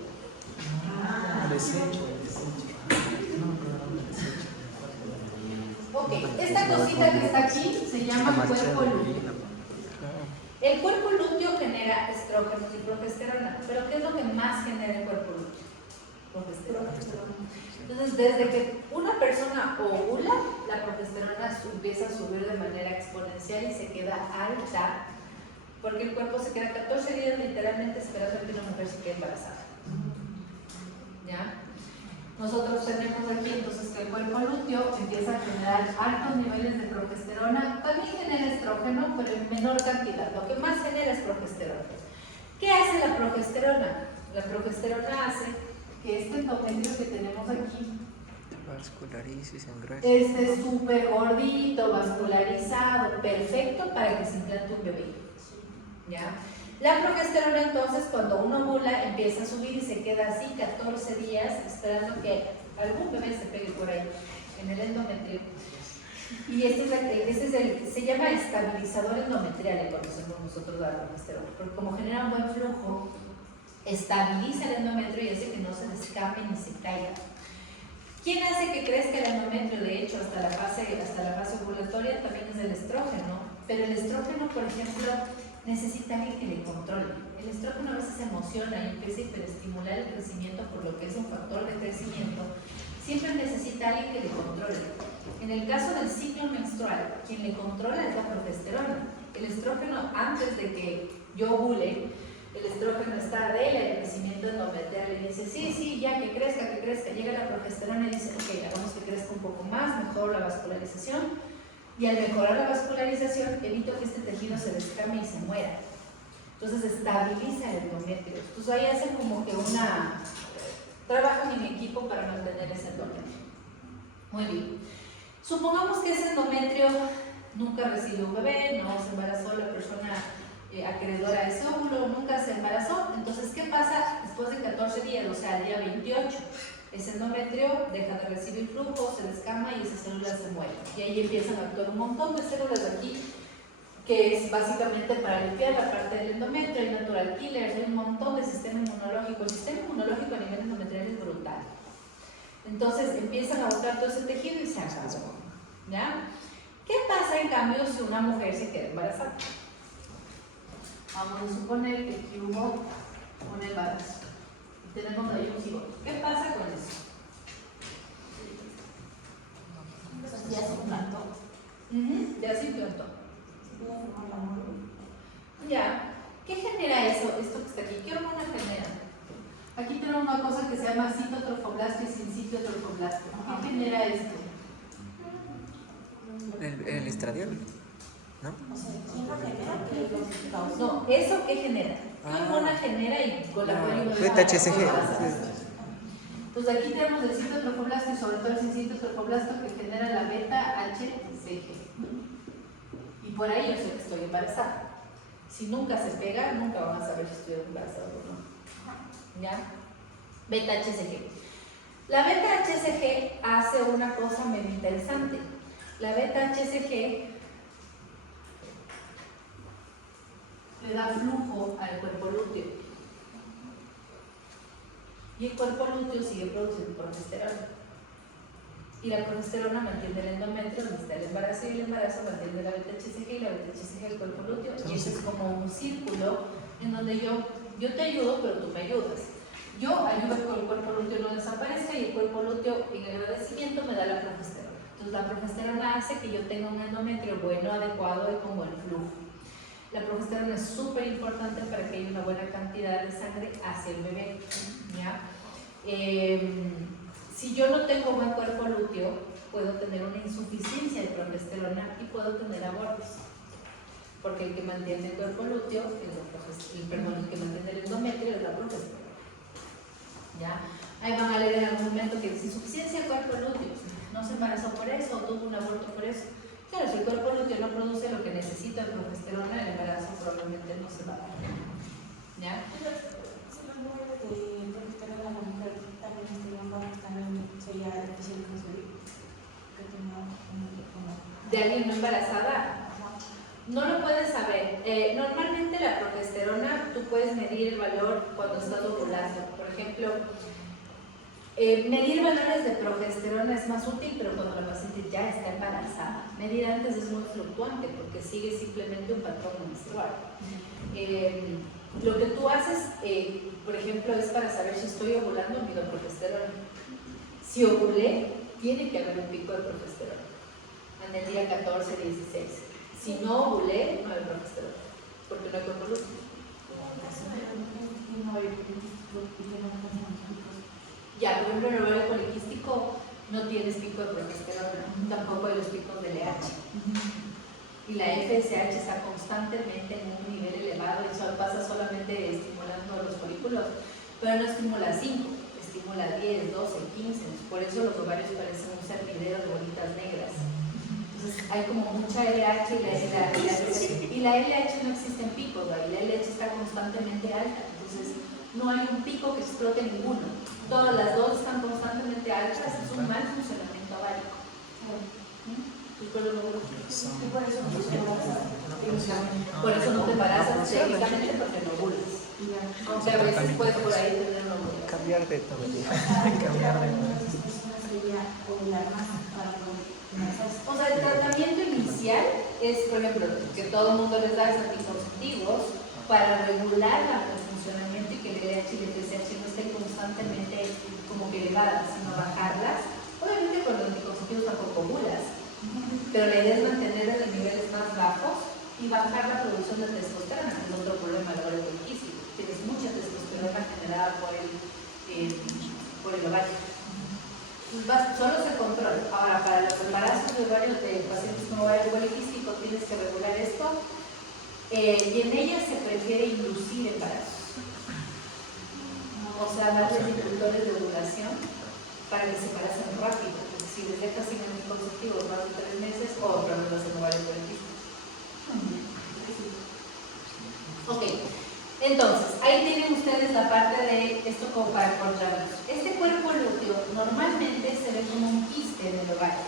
Ok, esta cosita que está aquí se llama cuerpo lúteo. El cuerpo lúteo genera estrógenos y progesterona, pero ¿qué es lo que más genera el cuerpo lúteo? Progesterona. Entonces, desde que una persona ovula, la progesterona empieza a subir de manera exponencial y se queda alta, porque el cuerpo se queda 14 días literalmente esperando que una mujer se quede embarazada. ¿Ya? Nosotros tenemos aquí entonces que el cuerpo lúteo empieza a generar altos niveles de progesterona, también genera estrógeno, pero en menor cantidad. Lo que más genera es progesterona. ¿Qué hace la progesterona? La progesterona hace que este endometrio que tenemos aquí Vasculariza y se engrasa. esté súper gordito, vascularizado, perfecto para que se implante un bebé. ¿Ya? La progesterona entonces cuando uno ovula empieza a subir y se queda así 14 días esperando que algún bebé se pegue por ahí en el endometrio. Y se llama estabilizador endometrial, le conocemos nosotros la progesterona, porque como genera un buen flujo, estabiliza el endometrio y hace que no se descame ni se caiga. ¿Quién hace que crezca el endometrio? De hecho, hasta la fase ovulatoria también es el estrógeno, pero el estrógeno, por ejemplo, necesita alguien que le controle. El estrógeno a veces se emociona y empieza a hiperestimular el crecimiento, por lo que es un factor de crecimiento. Siempre necesita alguien que le controle. En el caso del ciclo menstrual, quien le controla es la progesterona. El estrógeno, antes de que yo ovule, el estrógeno está del crecimiento endometrial y dice, sí, ya, que crezca. Llega la progesterona y dice, ok, hagamos que crezca un poco más, mejor la vascularización. Y al mejorar la vascularización, evito que este tejido se descame y se muera. Entonces, estabiliza el endometrio. Entonces, ahí hacen como que trabajan en equipo para mantener ese endometrio. Muy bien. Supongamos que ese endometrio nunca recibió un bebé, no se embarazó la persona acreedora a ese óvulo, nunca se embarazó. Entonces, ¿qué pasa después de 14 días? O sea, al día 28. Ese endometrio deja de recibir flujo, se descama y esas células se mueren. Y ahí empiezan a actuar un montón de células aquí, que es básicamente para limpiar la parte del endometrio, hay natural killers, hay un montón de sistema inmunológico. El sistema inmunológico a nivel endometrial es brutal. Entonces empiezan a botar todo ese tejido y se acabó. ¿Ya? ¿Qué pasa en cambio si una mujer se queda embarazada? Vamos a suponer que aquí hubo un embarazo. Tenemos ahí un cigoto. ¿Qué pasa con eso? Ya se implantó. Ya se implantó. Ya. ¿Qué genera eso? Esto que está aquí. ¿Qué hormona genera? Aquí tenemos una cosa que se llama citotrofoblasto y sincitotrofoblasto. ¿Qué genera esto? El estradiol, ¿no? O sea, ¿quién lo genera? ¿Qué lo causa? No, ¿eso qué genera? ¿Qué hormona genera y con la cual Beta HCG. Entonces aquí tenemos el citotrofoblasto y sobre todo el sincitotrofoblasto que genera la beta HCG. Y por ahí yo sé que estoy embarazada. Si nunca se pega, nunca van a saber si estoy embarazada o no. ¿Ya? Beta HCG. La beta HCG hace una cosa medio interesante. La beta HCG le da flujo al cuerpo lúteo. Y el cuerpo lúteo sigue produciendo progesterona. Y la progesterona mantiene el endometrio donde está el embarazo y el embarazo mantiene la beta HCG y la beta HCG el cuerpo lúteo. Y eso es como un círculo en donde yo te ayudo, pero tú me ayudas. Yo ayudo a que el cuerpo lúteo no desaparezca y el cuerpo lúteo en agradecimiento me da la progesterona. Entonces la progesterona hace que yo tenga un endometrio bueno, adecuado y con buen flujo. La progesterona es súper importante para que haya una buena cantidad de sangre hacia el bebé. ¿Ya? Si yo no tengo buen cuerpo lúteo, puedo tener una insuficiencia de progesterona y puedo tener abortos. Porque el que mantiene el cuerpo lúteo, el que mantiene el endometrio es la progesterona. ¿Ya? Ahí van a leer en algún momento que dice insuficiencia de cuerpo lúteo. No se embarazó por eso o tuvo un aborto por eso. Claro, si el cuerpo lúteo no produce lo que necesita de progesterona, el embarazo probablemente no se va a dar. ¿Ya? Si los niveles de progesterona en la mujer también estarían bajos, también sería difícil conseguir que tenga De alguien no embarazada, no lo puedes saber. Normalmente la progesterona, tú puedes medir el valor cuando estás ovulando. Por ejemplo, medir valores de progesterona es más útil, pero cuando la paciente ya está embarazada. Medir antes es muy fluctuante porque sigue simplemente un patrón menstrual. Lo que tú haces, por ejemplo, es para saber si estoy ovulando, mido progesterona. Si ovulé, tiene que haber un pico de progesterona en el día 14, 16. Si no ovulé, no hay progesterona, porque no hay cuerpo lúteo. Ya, por ejemplo, en el ovario poliquístico no tienes pico de progesterona, tampoco hay los picos de LH. Y la FSH está constantemente en un nivel elevado y eso pasa solamente estimulando los folículos, pero no estimula 5, estimula 10, 12, 15. Por eso los ovarios parecen un servidero de bolitas negras. Entonces hay como mucha LH y la LH no existe en picos, la LH está constantemente alta. Entonces no hay un pico que explote ninguno. Todas las dos están constantemente altas, es un mal funcionamiento ovárico. Por eso no te embarazas técnicamente porque no ovulas. O sea, a veces puedes por ahí tener una ovulación. Cambiar de todo. O sea, el tratamiento inicial es, por ejemplo, que todo el mundo les da anticonceptivos para regular el funcionamiento y que el LH y el FSH no estén constantemente como que elevadas, sino bajarlas. Obviamente con los anticonceptivos tampoco ovulas, pero la idea es mantener los niveles más bajos y bajar la producción de testosterona, que es otro problema del ovario poliquístico. Tienes mucha testosterona generada por el ovario. Solo se controla. Ahora, para los embarazos de ovario de pacientes con ovario poliquístico tienes que regular esto y en ellas se prefiere inducir embarazos. O sea, darles inductores de ovulación para que se embaracen rápido. Si les dejas sin anticonceptivos más de 3 meses, o problemas en ovario poliquístico. Ok, entonces, ahí tienen ustedes la parte de esto como para controlarlos. Este cuerpo lúteo normalmente se ve como un quiste en el ovario,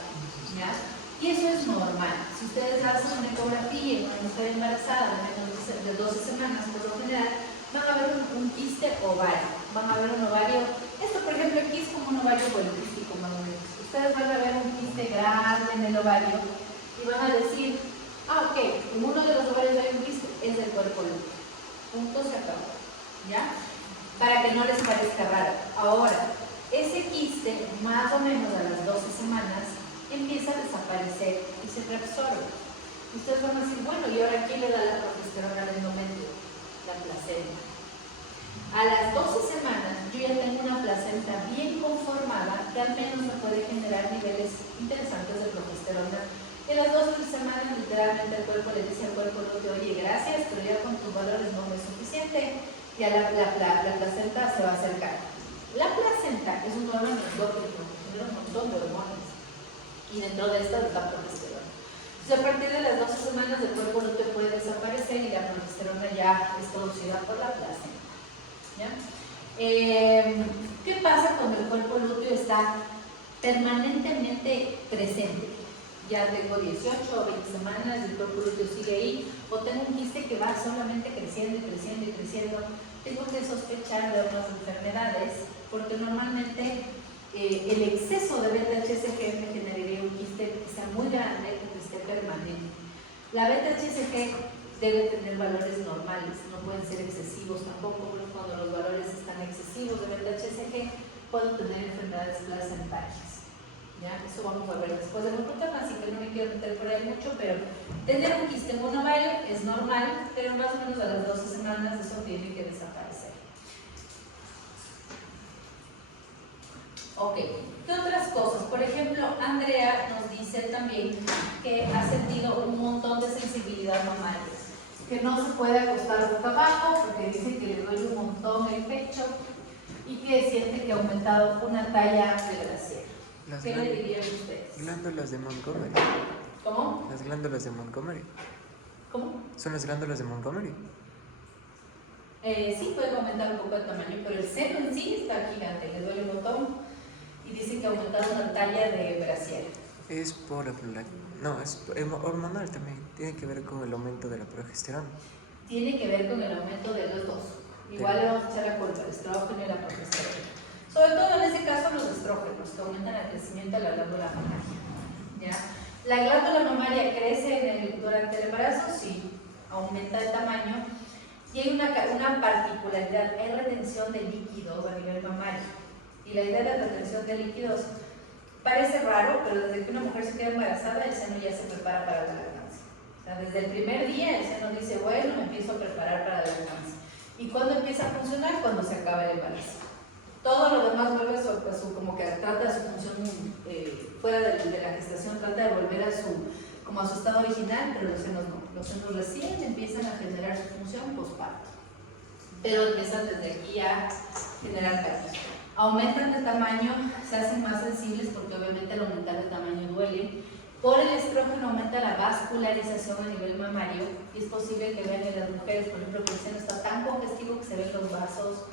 ¿ya? Y eso es normal. Si ustedes hacen una ecografía y una mujer embarazada de menos de 12 semanas, por lo general, van a ver un quiste ovario. Van a ver un ovario, esto por ejemplo aquí es como un ovario poliquístico más o menos. Ustedes van a ver un quiste grande en el ovario y van a decir, ok, en uno de los ovarios hay un quiste, es del cuerpo lúteo. Punto, se acabó. ¿Ya? para que no les parezca raro. Ahora, ese quiste, más o menos a las 12 semanas, empieza a desaparecer y se reabsorbe. Ustedes van a decir, bueno, ¿y ahora quién le da la progesterona al endometrio? La placenta. A las 12 semanas yo ya tengo una placenta bien conformada que al menos me puede generar niveles interesantes de progesterona. En las 2 o 3 semanas literalmente el cuerpo le dice al cuerpo, oye, gracias, pero ya con tus valores no es suficiente, ya la placenta se va a acercar. La placenta es un órgano endócrino, tiene un montón de hormonas y dentro de estas es la progesterona. Entonces, a partir de las 12 semanas el cuerpo lúteo puede desaparecer y la progesterona ya es producida por la placenta. ¿Ya? ¿Qué pasa cuando el cuerpo lúteo está permanentemente presente? Ya tengo 18 o 20 semanas, el cuerpo lúteo sigue ahí, o tengo un quiste que va solamente creciendo y creciendo y creciendo. Tengo que sospechar de otras enfermedades, porque normalmente el exceso de beta-HCG me generaría un quiste que sea muy grande y que esté permanente. La beta-HCG debe tener valores normales, no pueden ser excesivos tampoco, porque cuando los valores están excesivos de beta-HCG puedo tener enfermedades placentarias. ¿Ya? Eso vamos a ver después de un tema, así que no me quiero meter por ahí mucho, pero tener un quiste en un ovario es normal, pero más o menos a las 12 semanas eso tiene que desaparecer. Ok, ¿qué otras cosas? Por ejemplo, Andrea nos dice también que ha sentido un montón de sensibilidad mamaria, que no se puede acostar boca abajo porque dice que le duele un montón el pecho y que siente que ha aumentado una talla de brasier. ¿Qué le dirían ustedes? Glándulas de Montgomery. ¿Cómo? Las glándulas de Montgomery. ¿Cómo? ¿Son las glándulas de Montgomery? Sí, puede aumentar un poco el tamaño, pero el seno en sí está gigante, le duele un montón y dice que ha aumentado una talla de brasier. Es por la... No, es hormonal también. Tiene que ver con el aumento de la progesterona. Tiene que ver con el aumento de los dos. Igual le vamos a echar la culpa, el estrógeno y la progesterona. Sobre todo en ese caso los estrógenos, que aumentan el crecimiento de la glándula mamaria. ¿Ya? La glándula mamaria crece durante el embarazo, sí, aumenta el tamaño. Y hay una particularidad, hay retención de líquidos a nivel mamario. Y la idea de la retención de líquidos parece raro, pero desde que una mujer se queda embarazada, el seno ya se prepara para la lactancia. O sea, desde el primer día el seno dice, bueno, me empiezo a preparar para la lactancia. ¿Y cuándo empieza a funcionar? Cuando se acaba el embarazo. Todo lo demás vuelve a como que trata de su función fuera de la gestación, trata de volver a su estado original, pero los senos no. Los senos recién empiezan a generar su función postparto. Pero empiezan desde aquí a generar cambios. Aumentan de tamaño, se hacen más sensibles porque obviamente al aumentar de tamaño duele. Por el estrógeno aumenta la vascularización a nivel mamario y es posible que vean en las mujeres, por ejemplo, que el seno está tan congestivo que se ven los vasos,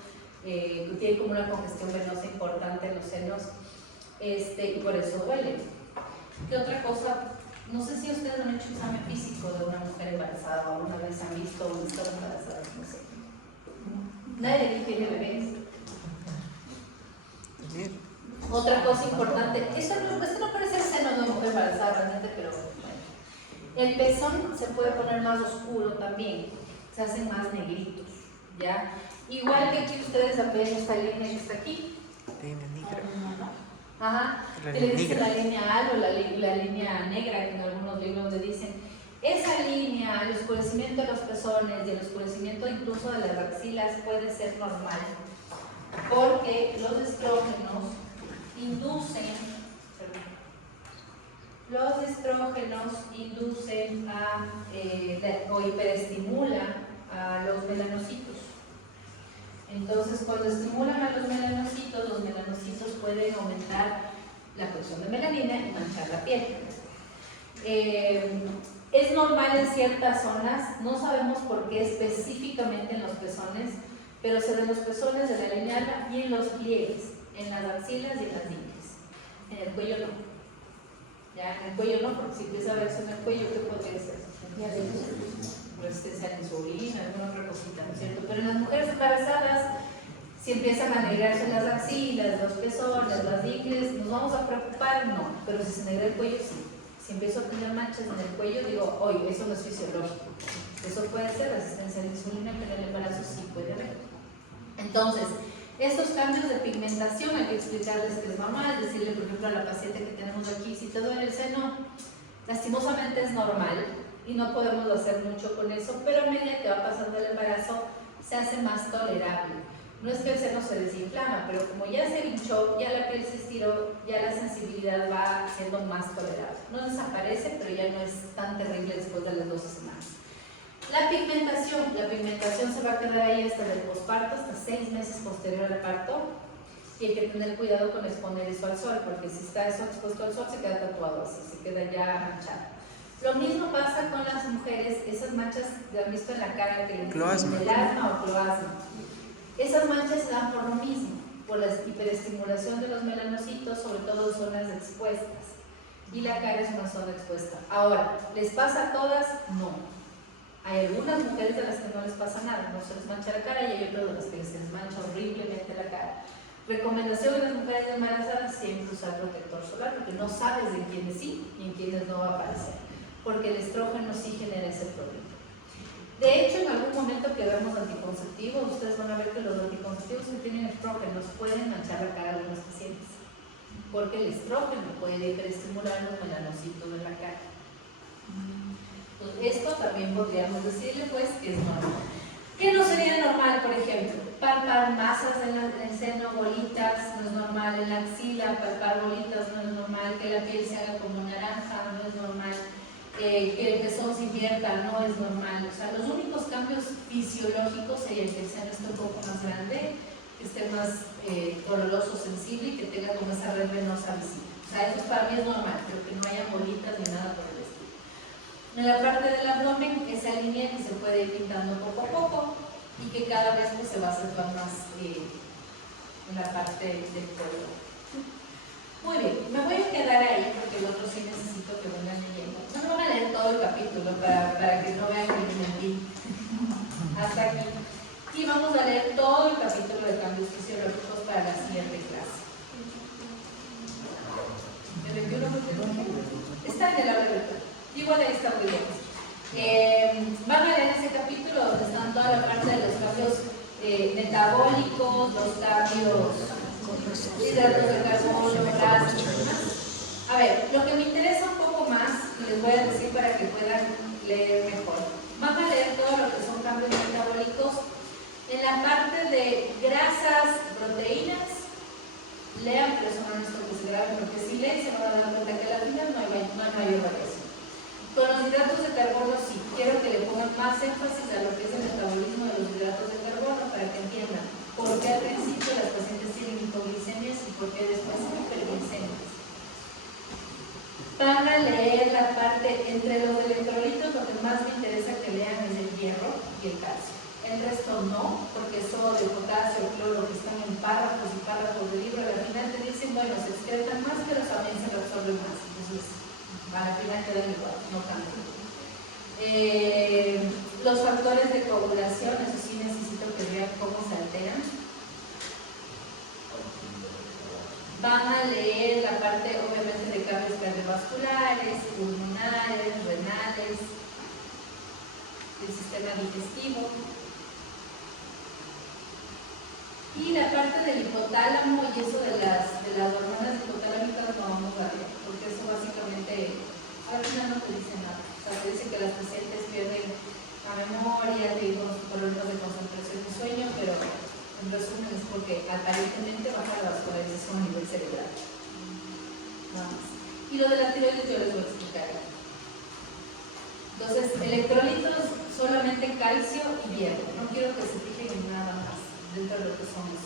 tiene como una congestión venosa importante en los senos y por eso duele. ¿Qué otra cosa? No sé si ustedes han hecho examen físico de una mujer embarazada o alguna vez han visto una mujer embarazada, no sé. Nadie de aquí tiene bebés. Bien. Otra cosa importante, esto no parece el seno de una mujer embarazada realmente, pero bueno. El pezón se puede poner más oscuro también, se hacen más negritos, ¿ya? Igual que aquí ustedes ven esta línea que está aquí. Línea negra. Ajá, La que le dicen negra. la línea al o la línea negra, que en algunos libros le dicen. Esa línea, el oscurecimiento de los pezones y el oscurecimiento incluso de las axilas puede ser normal, porque los estrógenos inducen o hiperestimulan a los melanocitos. Entonces, cuando estimulan a los melanocitos pueden aumentar la producción de melanina y manchar la piel. Es normal en ciertas zonas, no sabemos por qué específicamente en los pezones, pero se ven los pezones de la línea alta y en los pliegues, en las axilas y en las ingles. En el cuello no. Ya, en el cuello no, porque si empieza a verse en el cuello, ¿qué podría ser? Resistencia a la insulina, alguna otra cosita, ¿no es cierto? Pero en las mujeres embarazadas, si empiezan a negrarse las axilas, los pezones, las ingles, ¿nos vamos a preocupar? No, pero si se negra el cuello, sí. Si empiezo a tener manchas en el cuello, digo, oye, eso no es fisiológico. Eso puede ser resistencia a la insulina, pero en el embarazo sí puede haber. Entonces, estos cambios de pigmentación hay que explicarles que es normal, decirle por ejemplo a la paciente que tenemos aquí, si te duele el seno, lastimosamente es normal y no podemos hacer mucho con eso, pero a medida que va pasando el embarazo se hace más tolerable. No es que el seno se desinflama, pero como ya se hinchó, ya la piel se estiró, ya la sensibilidad va siendo más tolerable. No desaparece, pero ya no es tan terrible después de las 12 semanas. La pigmentación se va a quedar ahí hasta el posparto, hasta 6 meses posterior al parto, y hay que tener cuidado con exponer eso al sol, porque si está eso expuesto al sol se queda tatuado así, se queda ya manchado. Lo mismo pasa con las mujeres, esas manchas que han visto en la cara que le dicen melasma o cloasma. Esas manchas se dan por lo mismo, por la hiperestimulación de los melanocitos, sobre todo en zonas expuestas. Y la cara es una zona expuesta. Ahora, ¿les pasa a todas? No. Hay algunas mujeres de las que no les pasa nada, no se les mancha la cara, y hay otras de las que se les mancha horriblemente la cara. Recomendación de las mujeres embarazadas: siempre usar protector solar, porque no sabes en quiénes sí y en quiénes no va a aparecer, porque el estrógeno sí genera ese problema. De hecho, en algún momento que vemos anticonceptivos, ustedes van a ver que los anticonceptivos que tienen estrógenos pueden manchar la cara de los pacientes, porque el estrógeno puede hiperestimular los melanocitos de la cara. Entonces, esto también podríamos decirle pues que es normal. ¿Qué no sería normal, por ejemplo? Palpar masas en el seno, bolitas, no es normal. En la axila, palpar bolitas, no es normal. Que la piel se haga como naranja, no es normal. Que el pezón se invierta, no es normal. O sea, los únicos cambios fisiológicos serían que el seno esté un poco más grande, que esté más doloroso, sensible y que tenga como esa red venosa visible. O sea, eso para mí es normal, pero que no haya bolitas ni nada por el estilo. En la parte del abdomen, esa línea que se puede ir pintando poco a poco y que cada vez pues, se va a acercar más en la parte del cuello. Muy bien, me voy a quedar ahí porque el otro sí necesito que vengan leyendo. No van a leer todo el capítulo para que no vean el mentir. Hasta aquí. Y vamos a leer todo el capítulo de cambios fisiológicos para la siguiente clase. ¿El 21 está en el aula virtual? Igual ahí está muy bien. Van a leer ese capítulo donde están toda la parte de los cambios metabólicos, los cambios hidratos de carbono, grasas y demás. A ver, lo que me interesa un poco más, y les voy a decir para que puedan leer mejor. Van a leer todo lo que son cambios metabólicos. En la parte de grasas, proteínas, lean, pero eso no es esto que se grabe, porque si leen se van a dar cuenta que al final no hay mayor variación. Con los hidratos de carbono sí, quiero que le pongan más énfasis a lo que es el metabolismo de los hidratos de carbono para que entiendan por qué al principio las pacientes tienen hipoglicemias y por qué después hiperglicemias. Van a leer la parte entre los electrolitos, lo que más me interesa que lean es el hierro y el calcio. El resto no, porque sodio, potasio, cloro, que están en párrafos y párrafos del libro, al final te dicen, bueno, se excretan más, pero también se absorben más. Entonces, a la final quedan igual, no cambian. Los factores de coagulación, eso sí necesito que vean cómo se alteran. Van a leer la parte, obviamente, de cambios cardiovasculares, pulmonares, renales, del sistema digestivo. Y la parte del hipotálamo y eso de las hormonas hipotalámicas no vamos a ver, porque eso básicamente al final no te dice nada. O sea, te dice que las pacientes pierden la memoria, tienen problemas de concentración y sueño, pero en resumen es porque aparentemente baja la vascularización a nivel cerebral. Nada más. Y lo de la tiroides yo les voy a explicar. Entonces, electrolitos solamente calcio y hierro. No quiero que se fijen en nada más dentro de lo que son los